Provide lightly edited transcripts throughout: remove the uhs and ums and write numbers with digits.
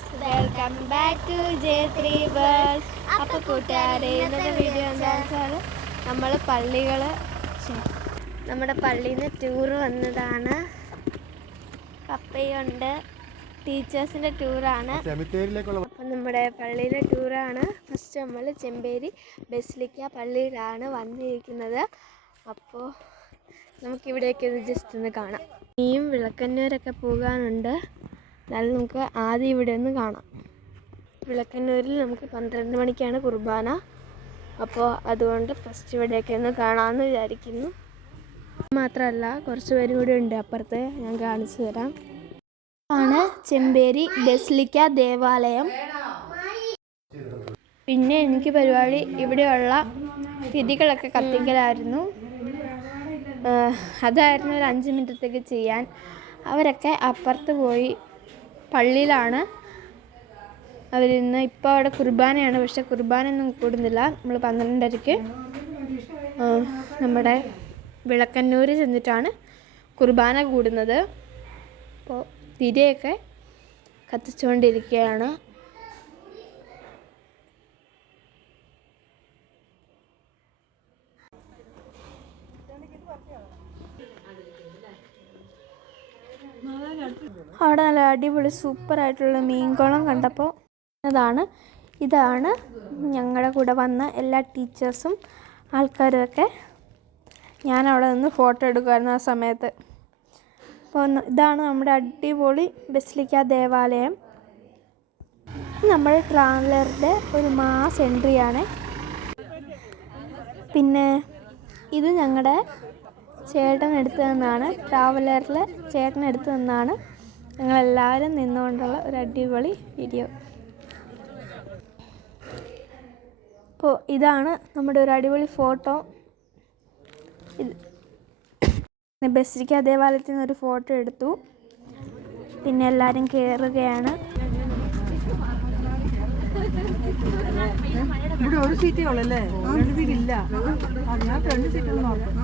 Guys, welcome back to J3 Birds. അപ്പോൾ കൂട്ടുകാരെ, ഇന്നത്തെ വീഡിയോ എന്താണെന്ന് വെച്ചാൽ നമ്മുടെ പള്ളിയിൽ നിന്ന് ടൂർ വന്നതാണ്. പപ്പയുണ്ട്, ടീച്ചേഴ്സിൻ്റെ ടൂറാണ്. അപ്പം നമ്മുടെ പള്ളിയിലെ ടൂറാണ്. ഫസ്റ്റ് നമ്മൾ ചെമ്പേരി ബസിലിക്ക പള്ളിയിലാണ് വന്നിരിക്കുന്നത്. അപ്പോൾ നമുക്കിവിടെയൊക്കെ ഇത് ജസ്റ്റ് ഒന്ന് കാണാം. ഇനിയും വിളക്കന്നൂരൊക്കെ പോകാനുണ്ട്. എന്നാലും നമുക്ക് ആദ്യം ഇവിടെ ഒന്ന് കാണാം. വിളക്കന്നൂരിൽ നമുക്ക് 12 മണിക്കാണ് കുർബാന. അപ്പോൾ അതുകൊണ്ട് ഫസ്റ്റ് ഇവിടെയൊക്കെ ഒന്ന് കാണാമെന്ന് വിചാരിക്കുന്നു. മാത്രമല്ല കുറച്ച് പേരും കൂടി ഉണ്ട് അപ്പുറത്ത്, ഞാൻ കാണിച്ചു തരാം. ആണ് ചെമ്പേരി ബസിലിക്ക ദേവാലയം. പിന്നെ എനിക്ക് പരിപാടി ഇവിടെയുള്ള തിരികളൊക്കെ കത്തിക്കലായിരുന്നു. അതായിരുന്നു ഒരു 5 മിനിറ്റത്തേക്ക് ചെയ്യാൻ. അവരൊക്കെ അപ്പുറത്ത് പോയി പള്ളിയിലാണ് അവരിന്ന്. ഇപ്പോൾ അവിടെ കുർബാനയാണ്, പക്ഷേ കുർബാനയൊന്നും കൂടുന്നില്ല. നമ്മൾ 12:30 നമ്മുടെ വിളക്കന്നൂർ ചെന്നിട്ടാണ് കുർബാന കൂടുന്നത്. അപ്പോൾ തിരിയൊക്കെ കത്തിച്ചുകൊണ്ടിരിക്കുകയാണ്. അവിടെ നല്ല അടിപൊളി സൂപ്പറായിട്ടുള്ള മീൻകുളം കണ്ടപ്പോൾ ഇതാണ് ഞങ്ങളുടെ കൂടെ വന്ന എല്ലാ ടീച്ചേഴ്സും ആൾക്കാരും ഒക്കെ. ഞാനവിടെ നിന്ന് ഫോട്ടോ എടുക്കുമായിരുന്നു ആ സമയത്ത്. അപ്പോൾ ഇതാണ് നമ്മുടെ അടിപൊളി ബസിലിക്ക ദേവാലയം. നമ്മുടെ ട്രാവലറിൻ്റെ ഒരു മാസ് എൻട്രിയാണ്. പിന്നെ ഇത് ഞങ്ങളുടെ ചേട്ടൻ എടുത്തു തന്നാണ്, ട്രാവലറിൽ ചേട്ടൻ എടുത്തു തന്നാണ്. ഞങ്ങളെല്ലാവരും നിന്നുകൊണ്ടുള്ള ഒരു അടിപൊളി വീഡിയോ. അപ്പോൾ ഇതാണ് നമ്മുടെ ഒരു അടിപൊളി ഫോട്ടോ. ബസിലിക്ക ദേവാലയത്തിൽ നിന്നൊരു ഫോട്ടോ എടുത്തു. പിന്നെ എല്ലാവരും കയറുകയാണ്. ഇവിടെ ഒരു സീറ്റേ ഉള്ളല്ലേ, 2 സീറ്റില്ല. ഞാൻ 2 സീറ്റുകൾ നോക്കാം.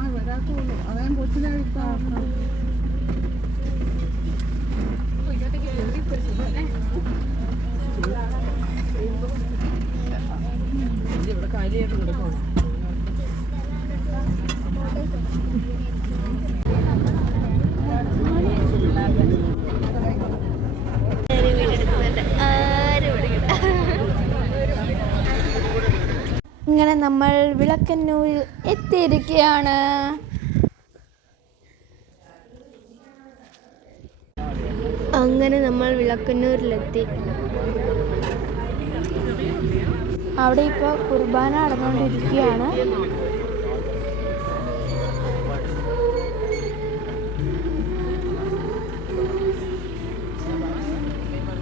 ഇവിടെ കാര്യമായിട്ട് കിടക്കണം. ഇങ്ങനെ നമ്മൾ വിളക്കന്നൂരിൽ എത്തിയിരിക്കുകയാണ്. അങ്ങനെ നമ്മൾ വിളക്കന്നൂരിലെത്തി. അവിടെ ഇപ്പോൾ കുർബാന നടന്നുകൊണ്ടിരിക്കുകയാണ്.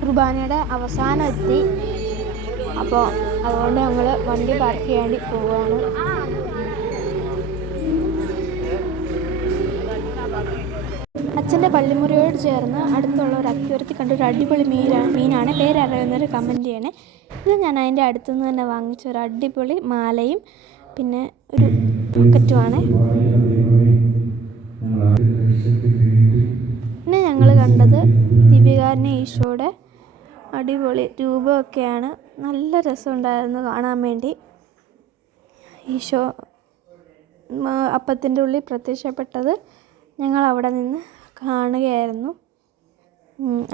കുർബാനയുടെ അവസാനം എത്തി. അപ്പോൾ അതുകൊണ്ട് ഞങ്ങൾ വണ്ടി പാർക്ക് ചെയ്യാണ്ടി പോവുകയാണ്. അച്ഛൻ്റെ പള്ളിമുറിയോട് ചേർന്ന് അടുത്തുള്ള ഒരു അക്യൂരത്തിൽ കണ്ട ഒരു അടിപൊളി മീനാണ്. പേരറിയുന്നൊരു കമൻറ്റ് ചെയ്യണേ. ഇത് ഞാൻ അതിൻ്റെ അടുത്തുനിന്ന് തന്നെ വാങ്ങിച്ച ഒരു അടിപൊളി മാലയും പിന്നെ ഒരു ബക്കറ്റുമാണ്. പിന്നെ ഞങ്ങൾ കണ്ടത് ദിവ്യകാരുണ്യ ഈശോയുടെ അടിപൊളി രൂപമൊക്കെയാണ്. നല്ല രസമുണ്ടായിരുന്നു കാണാൻ വേണ്ടി. ഈശോ അപ്പത്തിൻ്റെ ഉള്ളിൽ പ്രത്യക്ഷപ്പെട്ടത് ഞങ്ങൾ അവിടെ നിന്ന് കാണുകയായിരുന്നു.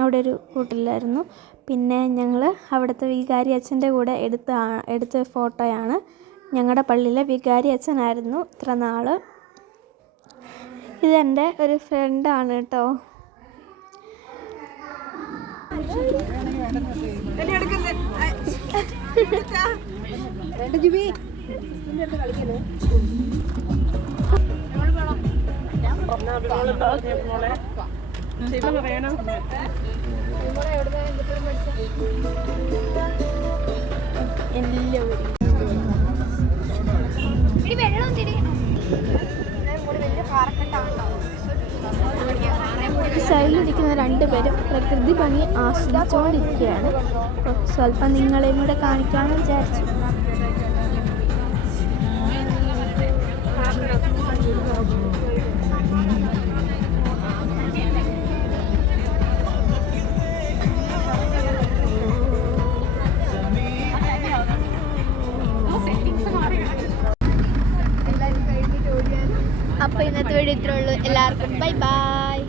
അവിടെ ഒരു കൂട്ടിലായിരുന്നു. പിന്നെ ഞങ്ങൾ അവിടുത്തെ വികാരി അച്ഛൻ്റെ കൂടെ എടുത്ത ഫോട്ടോയാണ്. ഞങ്ങളുടെ പള്ളിയിലെ വികാരി അച്ഛനായിരുന്നു ഇത്ര നാൾ. ഇതെൻ്റെ ഒരു ഫ്രണ്ടാണ് കേട്ടോ. സൈഡിലിരിക്കുന്ന 2 പേരും പ്രകൃതി ഭംഗി ആസ്വദിച്ചുകൊണ്ടിരിക്കുകയാണ്. സ്വല്പം നിങ്ങളെയും കൂടെ കാണിക്കാമെന്ന് വിചാരിച്ചു. അപ്പോൾ ഇന്നത്തെ വീഡിയോ ഇത്രേ ഉള്ളൂ. എല്ലാവർക്കും ബൈ ബൈ.